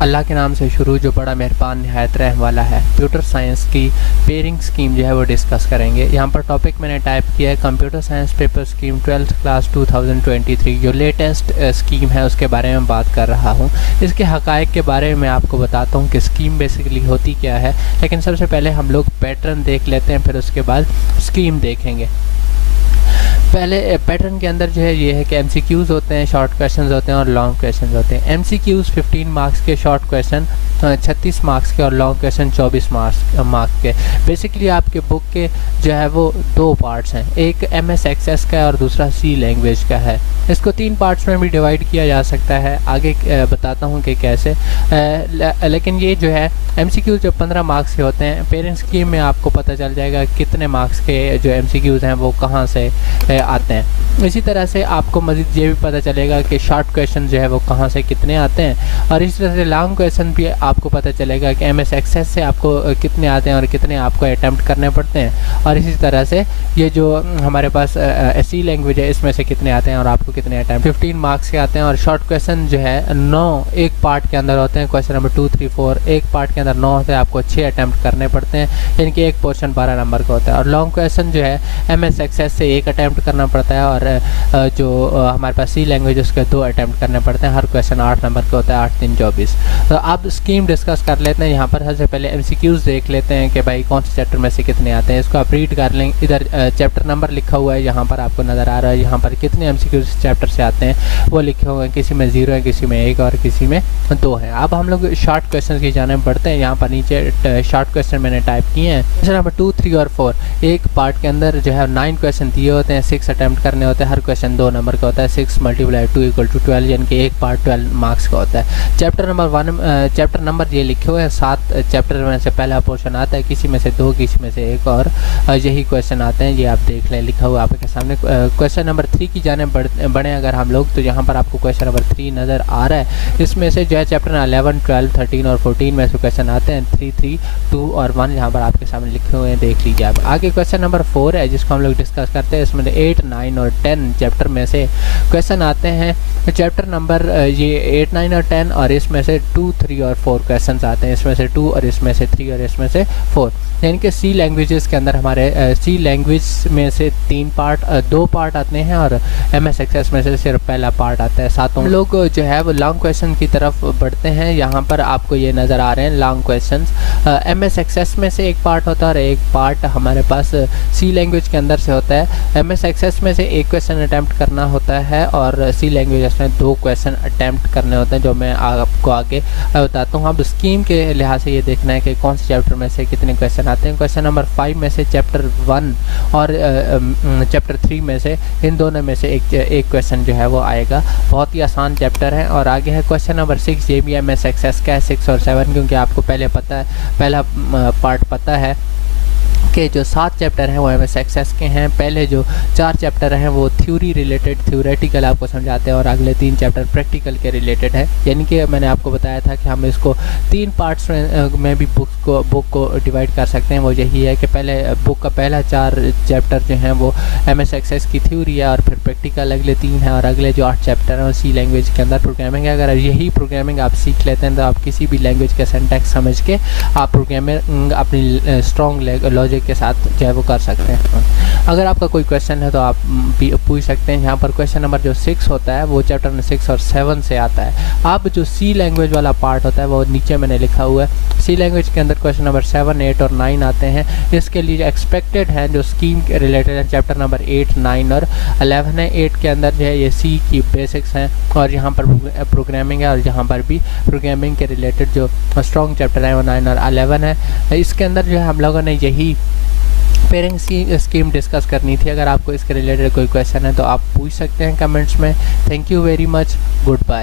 अल्लाह के नाम से शुरू जो बड़ा मेहरबान निहायत रहम वाला है। कंप्यूटर साइंस की पेयरिंग स्कीम जो है वो डिस्कस करेंगे। यहाँ पर टॉपिक मैंने टाइप किया है computer science paper scheme 12th class 2023, जो लेटेस्ट स्कीम है उसके बारे में बात कर रहा हूँ। इसके हक़ाइक़ के बारे में आपको बताता हूँ कि स्कीम बेसिकली होती क्या है। लेकिन सबसे पहले हम लोग पैटर्न देख लेते हैं, फिर उसके बाद स्कीम देखेंगे। पहले पैटर्न के अंदर जो है ये है कि एमसीक्यूज़ होते हैं, शॉर्ट क्वेश्चंस होते हैं और लॉन्ग क्वेश्चंस होते हैं। एमसीक्यूज़ 15 मार्क्स के, शॉर्ट क्वेश्चन 36 मार्क्स के और लॉन्ग क्वेश्चन 24 मार्क्स के। बेसिकली आपके बुक के जो है वो दो पार्ट्स हैं, एक एमएस एक्सेस का है और दूसरा सी लैंग्वेज का है। इसको 3 पार्ट्स में भी डिवाइड किया जा सकता है, आगे बताता हूँ कि कैसे। लेकिन ये जो है एमसीक्यूज़ जो 15 मार्क्स के होते हैं, पेरेंट स्कीम में आपको पता चल जाएगा कितने मार्क्स के जो एमसीक्यूज़ हैं वो कहाँ से आते हैं। इसी तरह से आपको मज़ीद ये भी पता चलेगा कि शॉर्ट क्वेश्चन जो है वो कहाँ से कितने आते हैं, और इसी तरह से लॉन्ग क्वेश्चन भी आपको पता चलेगा कि एमएस एक्सेस से आपको कितने आते हैं और कितने आपको अटैम्प्ट करने पड़ते हैं। और इसी तरह से ये जो हमारे पास सी लैंग्वेज है इसमें से कितने आते हैं और आपको कितने अटैम्प्ट 15 मार्क्स के आते हैं। और शॉर्ट क्वेश्चन जो है 9 एक पार्ट के अंदर होते हैं, क्वेश्चन नंबर 2, 3, 4 एक पार्ट के अंदर 9 होते हैं, आपको 6 अटैम्प्ट करने पड़ते हैं, यानी कि एक पोर्शन 12 नंबर का होता है। और लॉन्ग क्वेश्चन जो है एमएस एक्सेस से 1 अटैम्प्ट करना पड़ता है, और जो हमारे पास सी लैंग्वेज उसके 2 अटैम्प्ट करने पड़ते हैं। हर क्वेश्चन 8 नंबर का होता है, 8 3 24। तो अब स्कीम डिस्कस कर लेते हैं। यहाँ पर सबसे पहले एमसीक्यूज़ देख लेते हैं कि भाई कौन से चैप्टर में से कितने आते हैं। इसको आप रीड कर लें, इधर चैप्टर नंबर लिखा हुआ है, यहाँ पर आपको नज़र आ रहा है। यहाँ पर कितने एमसीक्यूज़ चैप्टर से आते हैं वो लिखे हुए हैं, किसी में 0 है, किसी में 1 और किसी में 2 है। अब हम लोग शॉर्ट क्वेश्चन की जाने बढ़ते हैं। यहाँ पर नीचे शॉर्ट क्वेश्चन मैंने टाइप किए हैं। क्वेश्चन नंबर 2, 3 और 4 एक पार्ट के अंदर जो है 9 क्वेश्चन दिए होते हैं, 6 अटैम्प्ट करने होते हैं, हर क्वेश्चन 2 नंबर का होता है। 6 × 2 = 12, यानी कि एक पार्ट 12 मार्क्स का होता है। चैप्टर नंबर ये लिखे हुए हैं, 7 चैप्टर में से पहला पोर्शन आता है, किसी में से 2, किसी में से 1, और यही क्वेश्चन आते हैं। ये आप देख लें, लिखा हुआ आपके सामने। क्वेश्चन नंबर 3 की जाने बढ़े अगर हम लोग, तो यहाँ पर आपको क्वेश्चन नंबर 3 नज़र आ रहा है। इसमें से जो है चैप्टर 11, 12, 13 और 14 में से क्वेश्चन आते हैं। 3, 3, 2 और 1 यहाँ पर आपके सामने लिखे हुए हैं, देख लीजिए आप। आगे क्वेश्चन नंबर 4 है जिसको हम लोग डिस्कस करते हैं। इसमें 8, 9 और 10 चैप्टर में से क्वेश्चन आते हैं। चैप्टर नंबर ये 8, 9 और 10, और इसमें से 2, 3 और 4 क्वेश्चंस आते हैं। इसमें से 2 और इसमें से 3 और इसमें से 4, यानी कि सी लैंग्वेजेस के अंदर हमारे सी लैंग्वेज में से 2 पार्ट आते हैं, और एमएस एक्सेस में से सिर्फ पहला पार्ट आता है। साथ हम लोग जो है वो लॉन्ग क्वेश्चन की तरफ बढ़ते हैं। यहाँ पर आपको ये नज़र आ रहे हैं लॉन्ग क्वेश्चन। एमएस एक्सेस में से एक पार्ट होता है और एक पार्ट हमारे पास सी लैंग्वेज के अंदर से होता है। एमएस एक्सेस में से 1 क्वेश्चन अटैम्प्ट करना होता है, और सी लैंग्वेज में 2 क्वेश्चन अटैम्प्ट करने होते हैं, जो मैं आपको आगे बताता हूँ। अब स्कीम के लिहाज से ये देखना है कि कौन से चैप्टर में से कितने क्वेश्चन आते हैं। क्वेश्चन नंबर 5 में से चैप्टर 1 और चैप्टर 3 में से, इन दोनों में से एक क्वेश्चन जो है वो आएगा। बहुत ही आसान चैप्टर है। और आगे है क्वेश्चन नंबर 6, ये भी एमएस एक्सेस का है, 6 और 7, क्योंकि आपको पहला पार्ट पता है कि जो 7 चैप्टर हैं वो एमएस एक्सेस के हैं। पहले जो 4 चैप्टर हैं वो थ्योरेटिकल आपको समझाते हैं, और अगले 3 चैप्टर प्रैक्टिकल के रिलेटेड है। यानी कि मैंने आपको बताया था कि हम इसको 3 पार्ट्स में भी बुक को डिवाइड कर सकते हैं। वो यही है कि पहले बुक का पहला 4 चैप्टर जो हैं वो एमएस एक्सेस की थ्योरी है, और फिर प्रैक्टिकल अगले 3 हैं, और अगले जो 8 चैप्टर हैं वो सी लैंग्वेज के अंदर प्रोग्रामिंग है। अगर यही प्रोग्रामिंग आप सीख लेते हैं तो आप किसी भी लैंग्वेज के सिंटैक्स समझ के आप प्रोग्रामिंग अपनी स्ट्रॉन्ग लॉजिक के साथ जो है वो कर सकते हैं। अगर आपका कोई क्वेश्चन है तो आप पूछ सकते हैं। यहाँ पर क्वेश्चन नंबर जो 6 होता है वो चैप्टर में 6 और 7 से आता है। अब जो सी लैंग्वेज वाला पार्ट होता है वो नीचे मैंने लिखा हुआ है। सी लैंग्वेज के अंदर क्वेश्चन नंबर 7, 8 और 9 आते हैं। इसके लिए एक्सपेक्टेड हैं जो स्कीम के रिलेटेड है, चैप्टर नंबर 8, 9 और 11 है। 8 के अंदर जो है ये सी की बेसिक्स हैं, और यहाँ पर प्रोग्रामिंग है, और यहाँ पर भी प्रोग्रामिंग के रिलेटेड जो स्ट्रॉन्ग चैप्टर है वो 9 और 11 है। इसके अंदर जो है हम लोगों ने यही पेरेंट्स की स्कीम डिस्कस करनी थी। अगर आपको इसके रिलेटेड कोई क्वेश्चन है तो आप पूछ सकते हैं कमेंट्स में। Thank you very much, good bye.